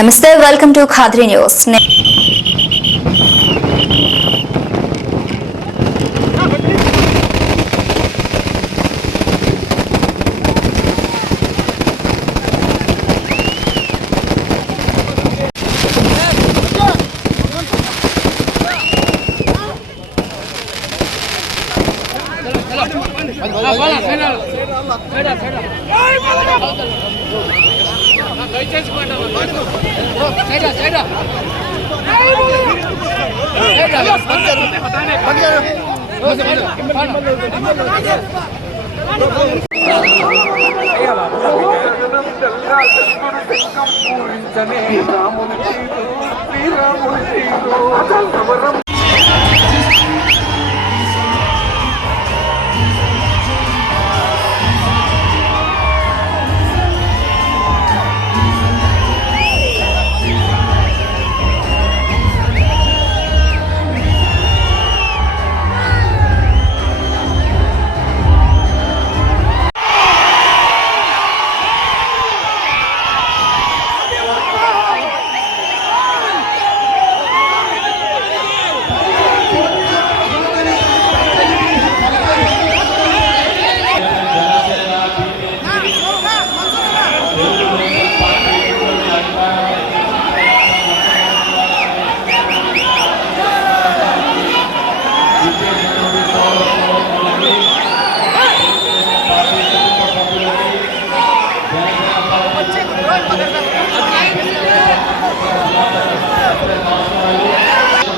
నమస్తే, welcome to Khadri news.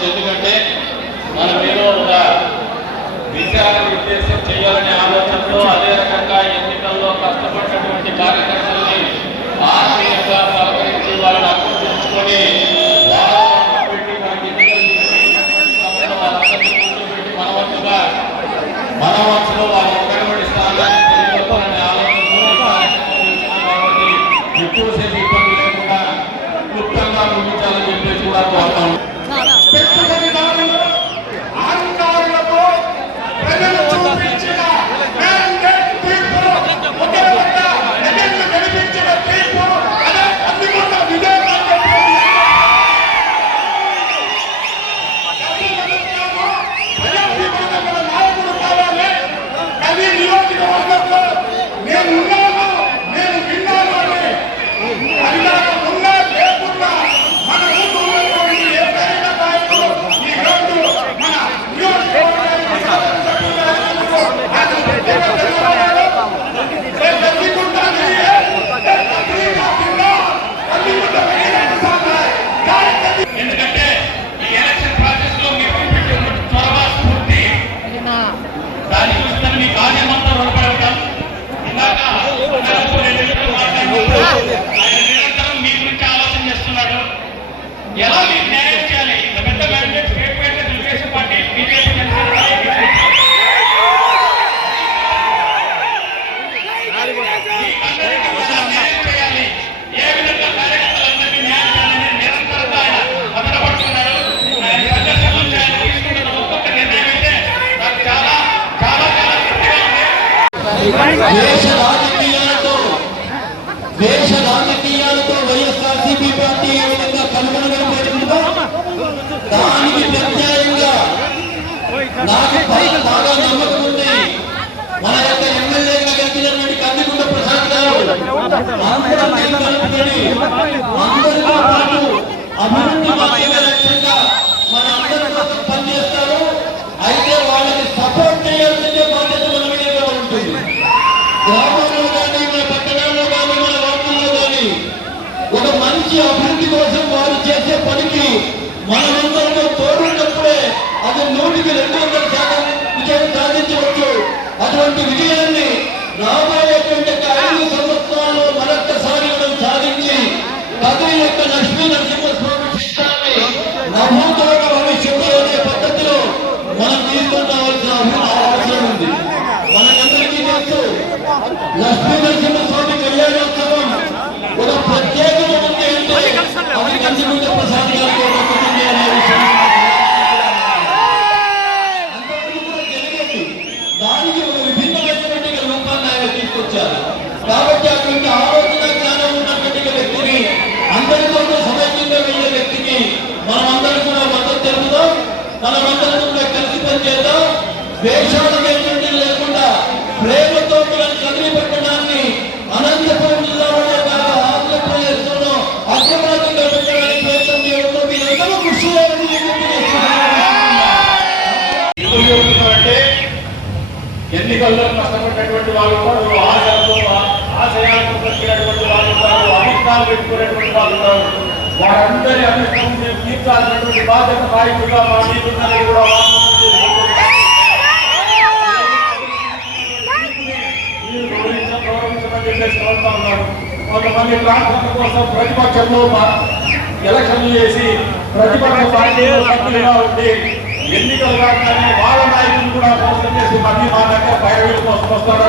ఎందుకంటే మనం ఏదో ఒక విజయాన్ని ఉద్దేశం చేయాలనే ఆలోచనతో అదే రకంగా ఎన్నికల్లో కష్టపడినటువంటి కార్యకర్తల్ని ఆత్మీయంగా పలకరించి వాళ్ళని అభివృద్ధించుకొని పెట్టి మనకి ఎన్నికలు వాళ్ళందరినీ కూర్చోబెట్టి మన వంశలో వాళ్ళ ఒకటి స్థానాన్ని తెలియజేయాలనే ఆలోచనతో కాబట్టి ఎక్కువసేపు ఇబ్బంది లేకుండా క్లుప్తంగా ముగించాలని చెప్పేసి కూడా కోరుతాను. ఎలా మీరు న్యాయం చేయాలి? పెద్ద mandate state wide Telugu Desam party BJP న్యాయం చేయాలి. ఏ విధంగా కార్యకర్తలందరినీ న్యాయం చేయాలని నిరంతరంగా ఆయన భద్రపడుతున్నారు. తీసుకున్న ఒక్కొక్క నిర్ణయం అయితే నాకు చాలా చాలా చాలా తృప్తిగా ఉంది. దేశ రాజకీయాలతో వైఎస్ఆర్సీపీ పార్టీ ఏ విధంగా కనుగొనగలిగిందో దానికి ప్రత్యేకంగా నాకు బాగా నమ్మకం ఉంది. మన యొక్క ఎమ్మెల్యేగా గెలిచినటువంటి కందికుంట ప్రసాద్ గారు అందరితో పాటు అభివృద్ధి లక్ష్యంగా మన అందరి కోసం పనిచేస్తారు. అయితే వాళ్ళని సపోర్ట్ చేయాల్సిందే బాధ్యత మన మీద ఉంటుంది. గ్రామంలో కానీ మన పట్టణాల్లో కానీ మన వార్తల్లో కానీ ఒక మంచి అభివృద్ధి కోసం వారు చేసే పనికి మనమందరితో తోడున్నప్పుడే అది 100% విజయం సాధించవచ్చు. అటువంటి విజయాన్ని రాబోయేటువంటి 5 సంవత్సరాల్లో మరొక్కసారి మనం సాధించి కదిరి యొక్క లక్ష్మీ నరసింహస్వామి చిత్రాన్ని నమోదోగ భవిష్యత్తు అనే పద్ధతిలో మనం తీసుకురావాల్సిన అవసరం ఉంది. మనకందరికీ తెలుసు లక్ష్మీ నరసింహస్వామి కళ్యాణోత్సవం ఒక ప్రత్యేకత ఉంది అంటే అది కందికుంట ప్రసాద్ గారితో దక్కుతుంది అనే విషయం దానికి ఒక విభిన్నమైనటువంటి రూపాన్ని ఆయన తీసుకొచ్చారు. కాబట్టి అటువంటి ఆలోచన జ్ఞానం ఉన్నటువంటి వ్యక్తిని అందరితో ద్వేషాలు లేకుండా ప్రేమతో మనం కదిలి పెట్టడాన్ని అనంతపురం జిల్లాలోనే కాక ఆంధ్రప్రదేశ్లోనూ అగ్రమార్గంగా పెట్టడానికి ప్రయత్నం చేయడంలో మీరందరూ కృషి చేయాలని అంటే ఎన్నికల్లో కష్టపడినటువంటి వాళ్ళు ఉన్నారు, ఆశయాలకు పెట్టినటువంటి వాళ్ళు ఉన్నారు, అభిప్రాయాలు పెట్టుకునేటువంటి వాళ్ళు ఉన్నారు. వారందరి అభిప్రాయం తీర్చాల్సినటువంటి బాధ్యత నాయకులుగా మా మీదున్నది కూడా గౌరవించమని చెప్పేసి కోరుతా ఉన్నారు. కొంతమంది ప్రాంతాల కోసం ప్రతిపక్షంలో ఎలక్షన్లు చేసి ప్రతిపక్ష పార్టీలో సభ్యులుగా ఉండి ఎన్నికలు కాగానే వాళ్ళ నాయకులు కూడా మోసం చేసి మళ్ళీ మా దగ్గర 5,000 కోసం వస్తారో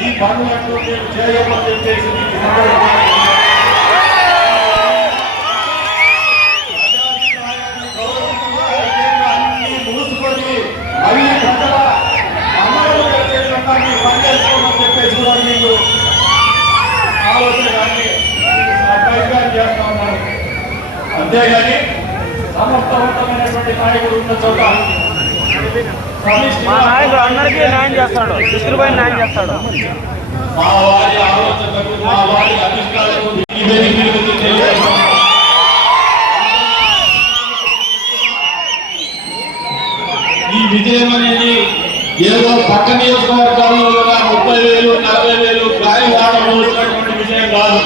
ఈ పనులంటూ మేము చేయమని చెప్పేసి అన్ని మూసుకొని మళ్ళీ ప్రజల అమలు చేసేటంతా మీరు పనిచేసుకోమని చెప్పేసి కూడా మీకు ఆలోచన కానీ చేస్తా ఉన్నారు. అంతేగాని సమర్థవంతమైనటువంటి నాయకుడు ఉన్న చోట మా నాయకుడు అందరికీ న్యాయం చేస్తాడు, విసురుపోయిన న్యాయం చేస్తాడు. మా వారి ఆలోచనకు మా వారి అభిష్టాలకు ఈ విజయం అనేది ఏదో పక్క నియోజకవర్గాల్లో 30,000 40,000 గాలి వాడబోతున్నటువంటి విజయం కాదు.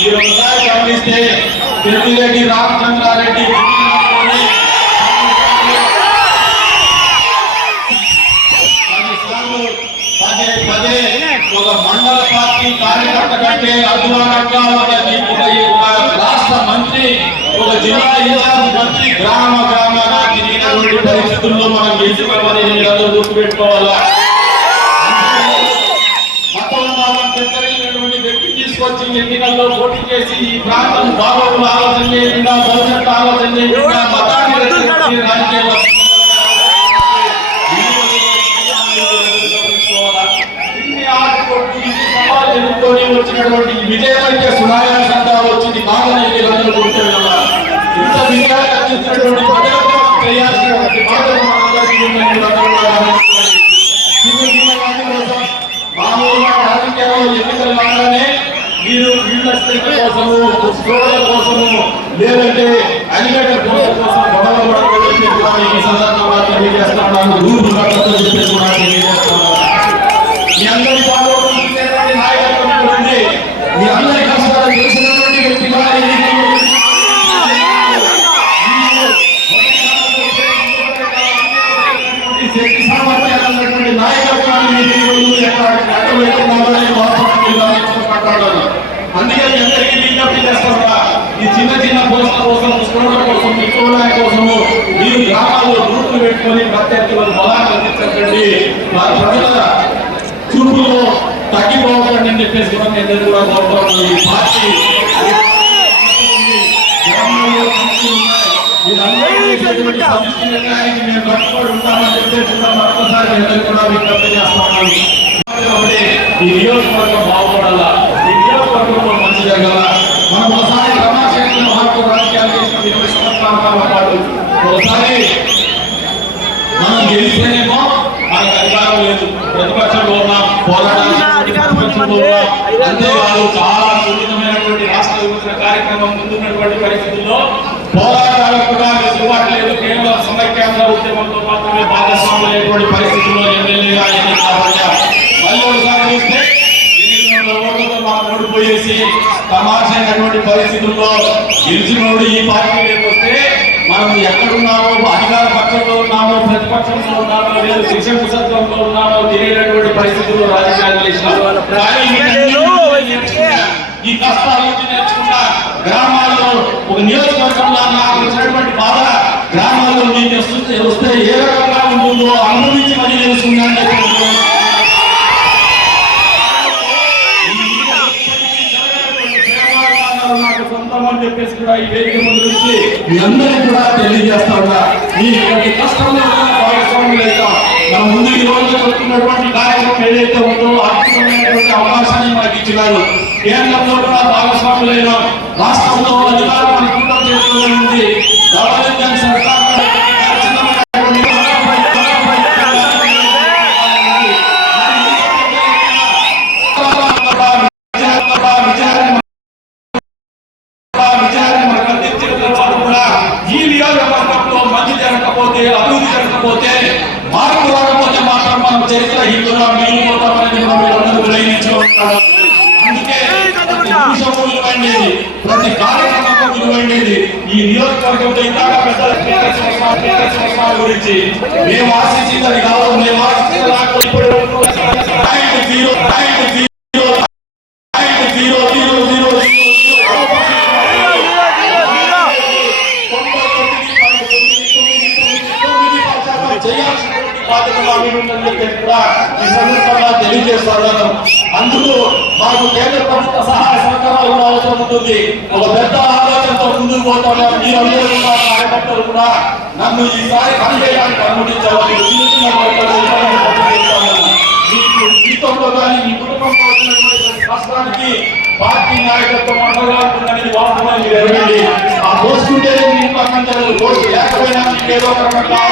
ఈ ఒకసారి గమనిస్తే పెద్దిరెడ్డి రామచంద్రారెడ్డి పదే ఒక మండల పార్టీ కార్యకర్త కంటే అధ్వానంగా ఒక రాష్ట్ర మంత్రి, ఒక జిల్లా ఇన్ఛార్జ్ మంత్రి గ్రామాగా తిరిగినటువంటి పరిస్థితుల్లో మనం గెలుచుకోవాలని అందరూ గుర్తుపెట్టుకోవాలా. తీసుకొచ్చి ఎన్నికల్లో పోటీ చేసి ఈ ప్రాంతం బాగోగులు ఆలోచన చేయకుండా, భవిష్యత్తు ఆలోచన చేయకుండా వచ్చినటువంటి విజయం అయితే సునాయాసంగా వచ్చింది కాదని అందరూ గుర్తుపెట్టుకోవాలి. ఇంత విజయాలు అందిస్తున్నటువంటి ప్రజలకు చేయాల్సినటువంటి బాధ్యత మామూలుగా రాజకీయాల్లో ఎన్నికలు కాగానే మీరు ఇళ్ల స్థితి కోసము, స్టోర్ల కోసము, లేదంటే అలిగేటర్ కోసం గొడవ పడకూడదని కూడా ఈ సందర్భంగా తెలియజేస్తున్నాను. రూపు కట్టతో చెప్పేసి కూడా తెలియజేస్తున్నాను. మీ అందరి బాగోగులు నాయకత్వం ఉంది. మీ అందరి కష్టాలు తెలిసినటువంటి వ్యక్తిగా శక్తి సామర్థ్యాలన్నటువంటి నాయకత్వాన్ని అందుకని అందరికీ విజ్ఞప్తి చేస్తారా, ఈ చిన్న పోస్టుల కోసం, స్టోర్ల కోసం, మిత్రుల కోసము మీరు గ్రామాల్లో గ్రూపులు పెట్టుకొని ప్రత్యర్థులను బలాన్ని అందించండి. వారి ప్రజల చూపులో తగ్గిపోకండి అని చెప్పేసి కూడా నేను కూడా కోరుతున్నాను. ఈ పార్టీ మేము కట్టుబడి ఉంటామని చెప్పేసి మరొకసారి అందరికీ కూడా విజ్ఞప్తి చేస్తున్నాను. ఈ నియోజకవర్గం బాగుపడాలా, ఈ నియోజకవర్గంలో మంచి జరగాల. మనం ఒకసారి రమాశంకర్ మహాత్మ రాజకీయాలు చేసిన 20 సంవత్సరాల పాటు ఒకసారి మనం గెలిస్తేనేమో మనకు అధికారం లేదు, ప్రతిపక్షంలో ఉన్నాం, పోరాటాలు ప్రతిపక్షంలో ఉన్నాం. అంతేకాదు చాలా సున్నితమైనటువంటి రాష్ట్ర విభజన కార్యక్రమం ముందున్నటువంటి పరిస్థితుల్లో పోరాటాలకు కూడా వెసులుబాటు లేదు. కేవలం సమైక్యాంధ్ర ఉద్యమంతో మాత్రమే భాగస్వాములైనటువంటి పరిస్థితుల్లో ఎమ్మెల్యేగా మళ్ళీ ఒకసారి చూస్తే ఎన్నికల్లో ఓట్లతో మాకు ఓడిపోయేసి తమాషైనటువంటి పరిస్థితుల్లో గెలిచినోడు ఈ పార్టీలోకి వస్తే మనం ఎక్కడున్నామో, అధికార పక్షంలో ఉన్నామో, ప్రతిపక్షంలో ఉన్నామో, లేదు శిక్షణ సత్వంలో ఉన్నామో తెలియనటువంటి పరిస్థితుల్లో రాజకీయాలు చేసినాం. ఈ కష్టాల నుంచి నేర్చుకున్న గ్రామాల్లో ఒక నియోజకవర్గంలో నాకు వచ్చినటువంటి బాధ గ్రామాల్లో మీకు వస్తే ఏ రకంగా ఉంటుందో అనుభవించి మరీ తెలుసుకున్నాను. నాకు సొంతం అని చెప్పేసి కూడా ఈ వేదిక ముందు నుంచి మీ అందరికీ కూడా తెలియజేస్తా ఉన్నా. మీ కష్టంలో భాగస్వాములు అయితే మన ముందు ఈ రోజు జరుగుతున్నటువంటి కార్యక్రమం ఏదైతే ఉందో అద్భుతమైనటువంటి అవకాశాన్ని మనకి ఇచ్చినారు. కేంద్రంలో కూడా భాగస్వాములైన రాష్ట్రంలో అధికారం అనుకూలం చేస్తుంది. డబుల్ ఇంజన్ సర్కార్ మంచి జరగకపోతే, అభివృద్ధి జరగకపోతే, మార్పు రాకపోతే మాత్రం మనం చరిత్ర హిందువుగా మిగిలిపోతామని మీరందరూ గ్రహించుకుంటారు. అందుకే ప్రతి నిమిషము విలువైండేది, ప్రతి కార్యక్రమం విలువైండేది. ఈ నియోజకవర్గంలో ఇందాక పెద్దల గురించి మేము ఆశించింది కాదు, మేము తెలియజేస్తాను. అందుకు మాకు కేంద్ర ప్రభుత్వ సహాయ సహకారాలు కూడా అవసరం ఉంటుంది. ఒక పెద్ద ఆలోచనతో ముందుకు పోతాము. మీరందరూ కూడా కార్యకర్తలు కూడా నన్ను ఈసారి పనిచేయడానికి అనుమతించవాలి. జీవితంలో కానీ మీ కుటుంబంలో వచ్చినటువంటి రాష్ట్రానికి పార్టీ నాయకత్వం అండగా ఉంటుందనేది వాస్తవం. మీరు ఎరగండి. ఆ పోస్టుంటే మీకు అన్నంతరం పోస్ట్ లేకపోయినా మీకు ఏదో ఒక రకంగా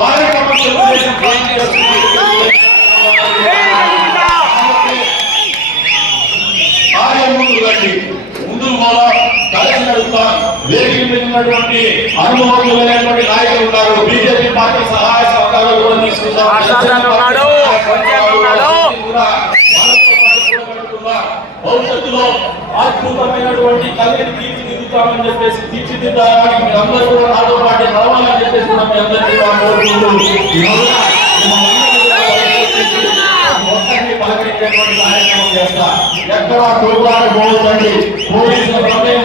కార్యక్రమం తెలుగుదేశం పార్టీ చేస్తుంది. ముందుకు కూడా కలిసి నడుపుతా వేదిక మీద ఉన్నటువంటి అనుభవజ్ఞులైనటువంటి నాయకులు ఉన్నారు. బీజేపీ పార్టీ సహాయ సహకారాలు కూడా తీసుకుంటాం. భవిష్యత్తులో అద్భుతమైనటువంటి కళ్యాణి తీర్చిదిద్దుతామని చెప్పేసి తీర్చిదిద్దడానికి మీరందరూ కూడా నాతో పాటు నడవాలని చెప్పేసి కూడా మీ అందరికీ పలకరించేటువంటి కార్యక్రమం చేస్తా. ఎక్కడ ప్రోగ్రాం పోవద్దండి. పోలీసుల ప్రమేయం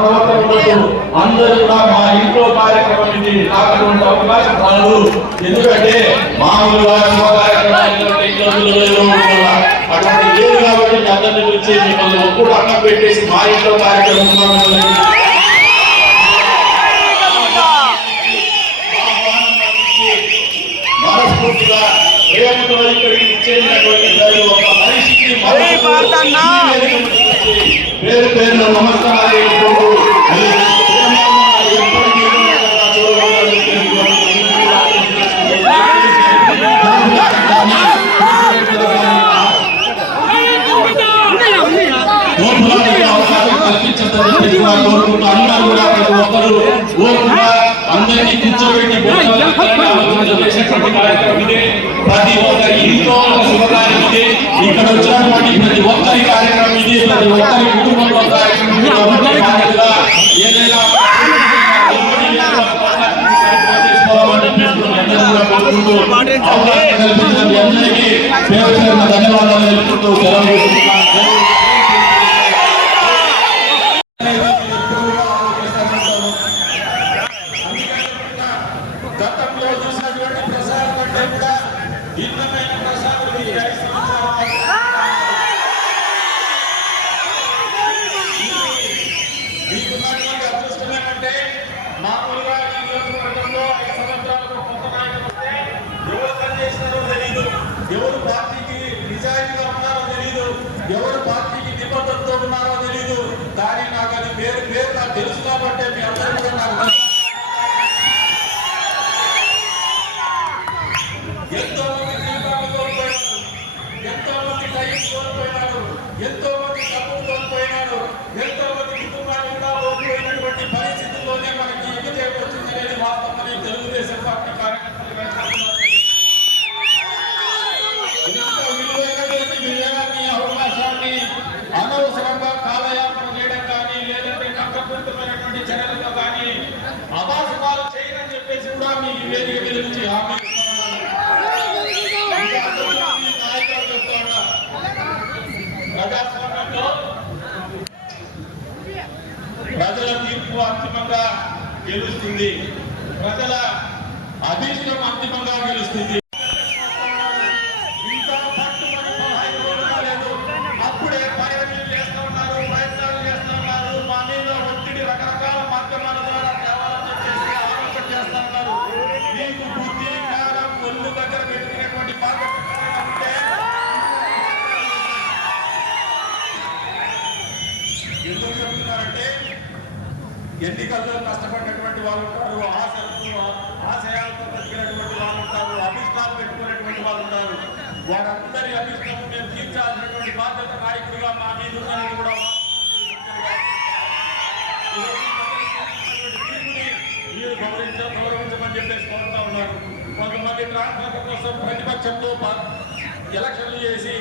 ప్రవర్తన ఉండదు. అందరూ కూడా మా ఇంట్లో కార్యక్రమం ఇది. నాకు అటువంటి అవకాశం రాదు. ఎందుకంటే మామూలుగా కార్యక్రమాలు అటువంటి లేదు కాబట్టి అందరినీ పిలిచి మిమ్మల్ని ఒప్పుడు అన్నం పెట్టేసి మా ఇంట్లో కార్యక్రమం మనస్ఫూర్తిగా ప్రేమతో ఇక్కడికి ఇచ్చేసినటువంటి ఒక మనిషికి పేరు పేరు నమస్కారాలు కోరుకుంటూ అందరూ కూడా ప్రతి ఒక్కరు ఓటుగా అందరినీ కూర్చోబెట్టి చేసేటువంటి కార్యక్రమం ఇది. ప్రతి ఒక్కరి ఇంట్లో శుభకార్యం ఇది. ఇక్కడ వచ్చినటువంటి ప్రతి ఒక్కరి కార్యక్రమం ఇది. ప్రతి ఒక్కరి కుటుంబంలో కార్యక్రమం ఏదైనా అందరికీ ధన్యవాదాలు తెలుపుతూ సెలవు. గతంలో చూసినటువంటి ప్రసాదం కంటే కూడా భిన్నమైన ప్రసాదం మీకున్నటువంటి అదృష్టం ఏమంటే మామూలుగా ఈ నియోజకవర్గంలో 5 సంవత్సరాలకు కొత్త నాయకులు వస్తే ఎవరు పనిచేస్తారో తెలియదు, ఎవరు పార్టీకి నిజాయితీగా ఉన్నారో తెలియదు, ఎవరు పార్టీకి నిబద్ధతతో ఉన్నారో తెలియదు. కానీ నాకు అది పేరు నాకు తెలుసు కాబట్టి మీ అందరూ కూడా నాకు ఎంతో మంది జీవితాలు కోల్పోయినారు, ఎంతో మంది టైం కోల్పోయినారు, ఎంతో మంది డబ్బు కోల్పోయినారు, ఎంతో మంది కుటుంబాన్ని కూడా కోల్పోయినటువంటి పరిస్థితుల్లోనే మనకి విజయం వచ్చిందనేది వాస్తవమని తెలుగుదేశం పార్టీ కార్యకర్తలు ఎంతో విలువైనటువంటి విజయాన్ని అవకాశాన్ని అనవసరంగా కాలయాపన చేయడం కానీ లేదంటే కష్టపూరితమైనటువంటి చర్యలతో కానీ అభాసకాలు చేయని చెప్పేసి కూడా మీ వేదిక మీద నుంచి హామీ ప్రజాస్వామ్యంలో ప్రజల తీర్పు అంతిమంగా గెలుస్తుంది, ప్రజల అభీష్టం అంతిమంగా గెలుస్తుంది. ఇంకా పట్టుమని 15 రోజులు లేదు, అప్పుడే పర్యటనలు చేస్తూ ఉన్నారు, ప్రయత్నాలు చేస్తూ ఉన్నారు. మా మీద ఒత్తిడి రకరకాల మాధ్యమాల ద్వారా తేవాలని చెప్పేసి ఆలోచన చేస్తూ ఉన్నారు. మీకు బుద్ధి జ్ఞానం ఒళ్ళు దగ్గర పెట్టుకునేటువంటి మార్గం ఉంటే వారందరి అభిష్టం మేము తీర్చాల్సినటువంటి బాధ్యత నాయకుడిగా మా మీద ఉందని కూడా మీరు గౌరవించమని చెప్పేసి కోరుతా ఉన్నారు. కొంతమంది ట్రాన్స్ఫర్ కోసం ప్రతిపక్షంతో ఎలక్షన్లు చేసి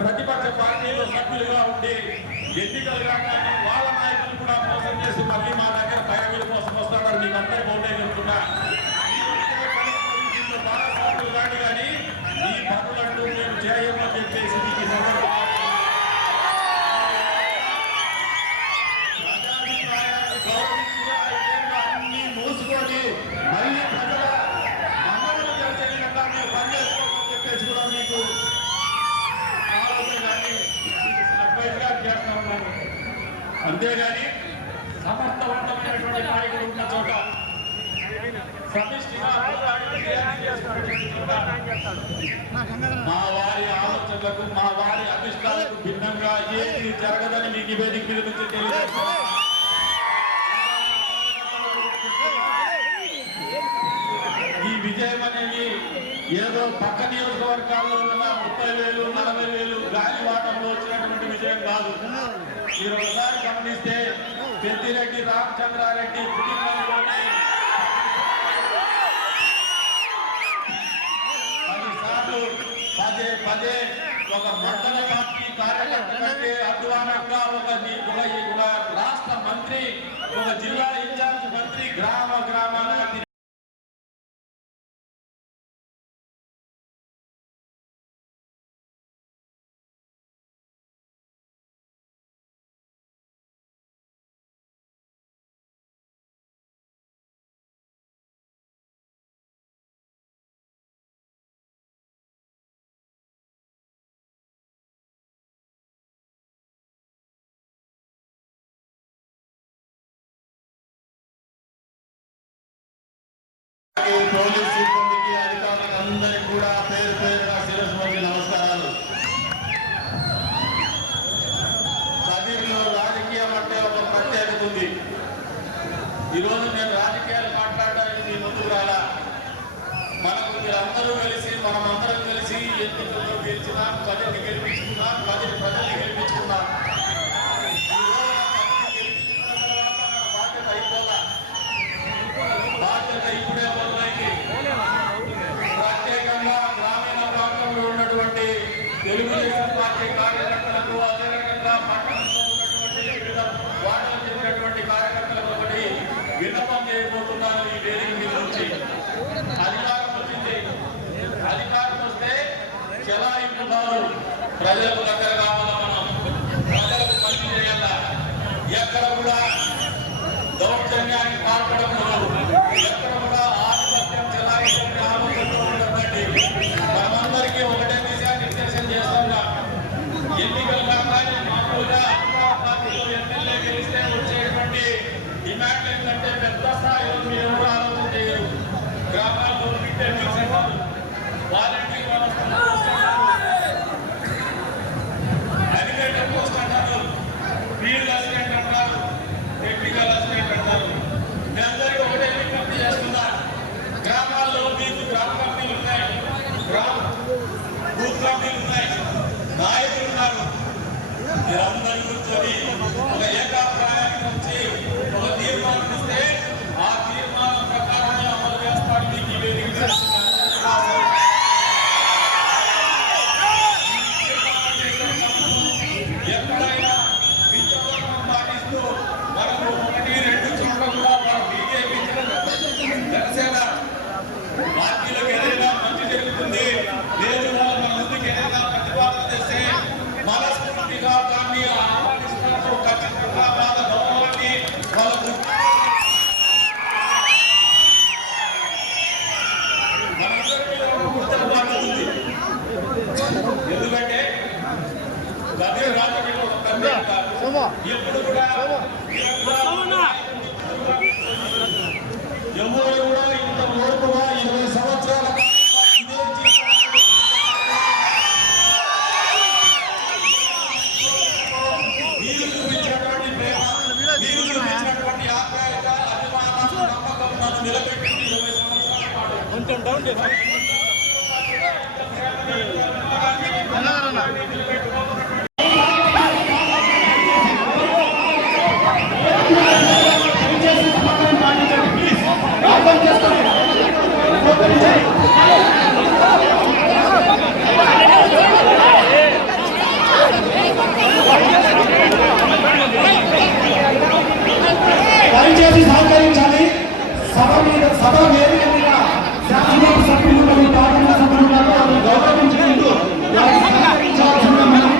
ప్రతిపక్ష పార్టీలో సభ్యులుగా ఉండి ఎన్నికలు కాగానే వాళ్ళ నాయకులు కూడా మోసం చేసి మళ్ళీ మా దగ్గర పైరవీల కోసం వస్తాడని మీకు అందరికీ ఒకటే చెప్తున్నా. బాలసాగులు కాదు కానీ ఈ పనులంటూ మేము చేయమని చెప్పేసి మీకు అన్ని మూసుకొని మళ్ళీ ప్రజల మమ్మల్ని తెలిసే విధంగా మేము పనిచేసుకోమని చెప్పేసి కూడా మీకు ఆలోచన కానీ అడ్వైజ్గా చేస్తా ఉన్నాను. అంతేగాని సమర్థవంతమైనటువంటి నాయకులు ఉన్న చోట సమిష్టిగా మా వారి ఆలోచనలకు మా వారి అభిష్టాలకు భిన్నంగా ఏది జరగదని మీకు వేదిక మీద నుంచి తెలియజేస్తాను. ఈ విజయం అనేది ఏదో పక్క నియోజకవర్గాల్లో ఉన్న 30,000, 40,000 గాలి వాటంలో వచ్చినటువంటి విజయం కాదు. మీరు ఒకసారి గమనిస్తే పెద్దిరెడ్డి రామచంద్రారెడ్డి కుటుంబంలోనే 10 సార్లు పదే ఒక మండల పార్టీ కార్యకర్త కంటే అధ్వానంగా ఒక రాష్ట్ర మంత్రి, ఒక జిల్లా ఇన్ఛార్జ్ మంత్రి గ్రామాల పోలీస్ సిబ్బందికి అధికారులకు అందరికీ కూడా పేరు పేరుగా శిరస్సు వంచి నమస్కారాలు. కదిరిలో రాజకీయం అంటే ఒక ప్రత్యేకత ఉంది. ఈరోజు నేను రాజకీయాలు మాట్లాడడానికి మీ ముందుకు రాలా. మనకు మీరందరూ కలిసి మనమందరం కలిసి ఎన్నికల్లో గెలిచినాం, ప్రజల్ని గెలిపించుకున్నాం, ప్రజల్ని గెలిపించుకున్నాం. బాధ్యత ఇప్పుడే మొదలైంది. ప్రత్యేకంగా గ్రామీణ ప్రాంతంలో ఉన్నటువంటి తెలుగుదేశం పార్టీ కార్యకర్తలకు, అదే రకంగా పట్టణంలో ఉన్నటువంటి వివిధ వార్డులకు చెందినటువంటి కార్యకర్తలకు ఒకటి విన్నపం చేయబోతున్నాను. ఈ వేదిక మీద నుంచి అధికారం వచ్చింది. అధికారం వస్తే చెలాయింపు కాదు, ప్రజలకు దగ్గర కావాలా, మనం ప్రజలకు మంచి చేయాలా. ఎక్కడ కూడా దౌర్జన్యానికి పాల్పడడం కాదు, ఎక్కడ కూడా ఆధిపత్యం చెలాయించే ఆలోచనలో ఉండకండి. మనమందరికీ ఒకటే దిశానిర్దేశం చేస్తున్నా. ఎన్నికలు కాగానే మామూలుగా అధికార పార్టీలో ఎమ్మెల్యే గెలిస్తే వచ్చేటువంటి డిమాండ్ ఏంటంటే పెద్ద స్థాయిలో మీరు ఎవరు ఆలోచన చేయరు. గ్రామాల్లో mid day meal centre, volunteer వ్యవస్థ అగ్రిగేటర్ పోస్ట్ అంటారు, ఫీల్డ్ అసిస్టెంట్ అంటారు, టెక్నికల్ అసిస్టెంట్ అంటారు. మీ అందరికీ ఒకటే విజ్ఞప్తి చేస్తున్నా. గ్రామాల్లో మీకు గ్రామ కమిటీలు ఉన్నాయి, బూత్ కమిటీలు ఉన్నాయి, నాయకులు ఉన్నారు. మీరందరూ కూర్చొని ఒక ఏకాభిప్రాయానికి వచ్చి ఒక తీర్మానం ఇస్తే ఆ తీర్మానం ప్రకారమే అమలు చేస్తాడు. మీకు ఈ వేదిక ఎక్కడైనా మిత్రత్వం పాటిస్తూ మనకు 1-2 చోట్ల కూడా మన బీజేపీ జనసేన పార్టీలకు ఏదైనా మంచి జరుగుతుంది, లేదు మన ముందుకు ఏదైనా ప్రతిపాదన చేస్తే మనస్ఫూర్తిగా దాన్ని ఆహ్వానిస్తారు. ఖచ్చితంగా వాళ్ళ గౌరవాన్ని వాళ్ళకు మనందరికీ ఒక గుర్తుల బాధ్యత ఉంది. ఎందుకంటే అదే రాజకీయంలో ఒక ప్రత్యేకత. ఎప్పుడు కూడా ఎవరు కూడా ఇంత ఓర్పుగా 20 సంవత్సరాల మీరు చూపించినటువంటి ప్రేమ, మీరు చూపించినటువంటి ఆప్యాయత, అభిమానం, నమ్మకం నన్ను నిలబెట్టింది 20 సంవత్సరాల పాటు. దయచేసి సహకరించాలి. సభ వేదిక మీద శాసనసభ సభ్యులు మరియు పార్లమెంట్ సభ్యులు గౌరవించుకుంటూ సహకరించాల్సిందిగా మనం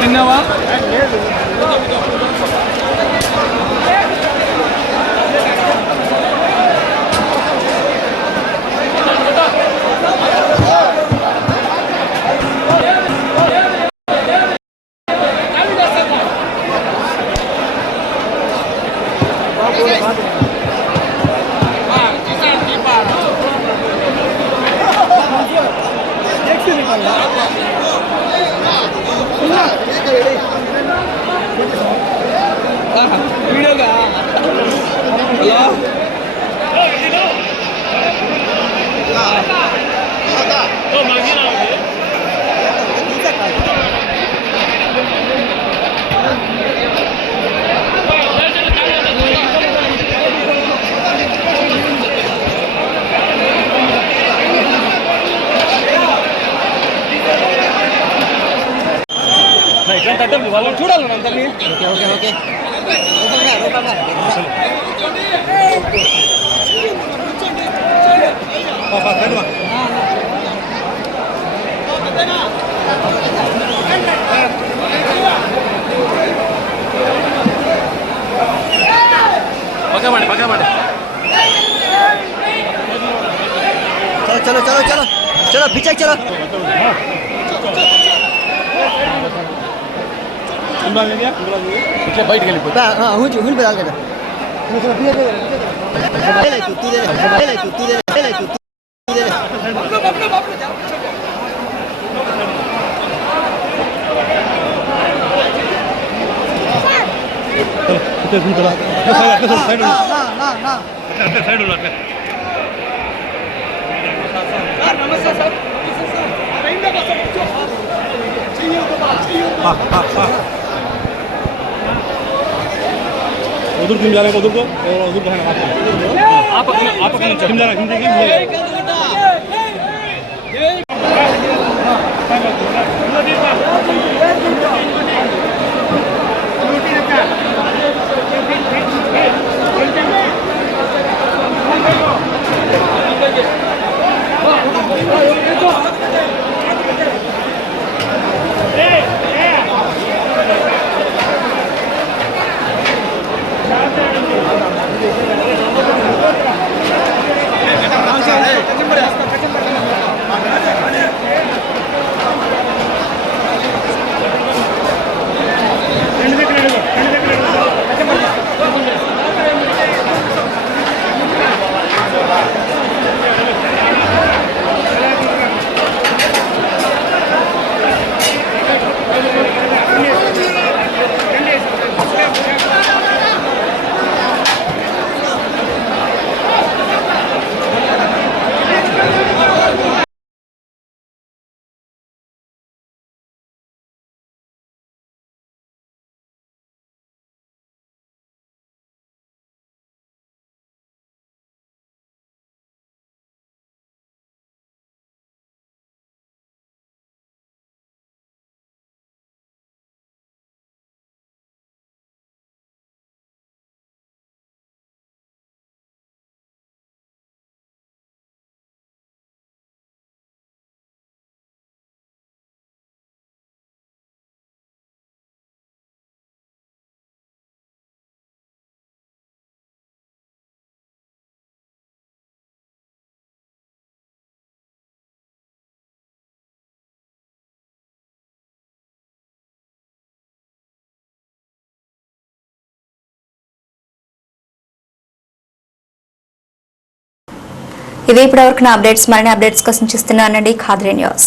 తిన్నావా? వీడియోగా హలో చూడాలి అందరినీ. ఓకే పక్క ಮಾಡಿ चलो चलो चलो चलो पीछे चलो बैठ के हुन पे डाल के नमस्ते सर उधर क्यों जा रहे हो? उधर को उधर को आप क्यों जा रहे हैं? ఇవే ఇప్పటివరకు నా అప్డేట్స్. మరిన్ని అప్డేట్స్ కోసం చూస్తున్నానండి ఖాద్రి న్యూస్.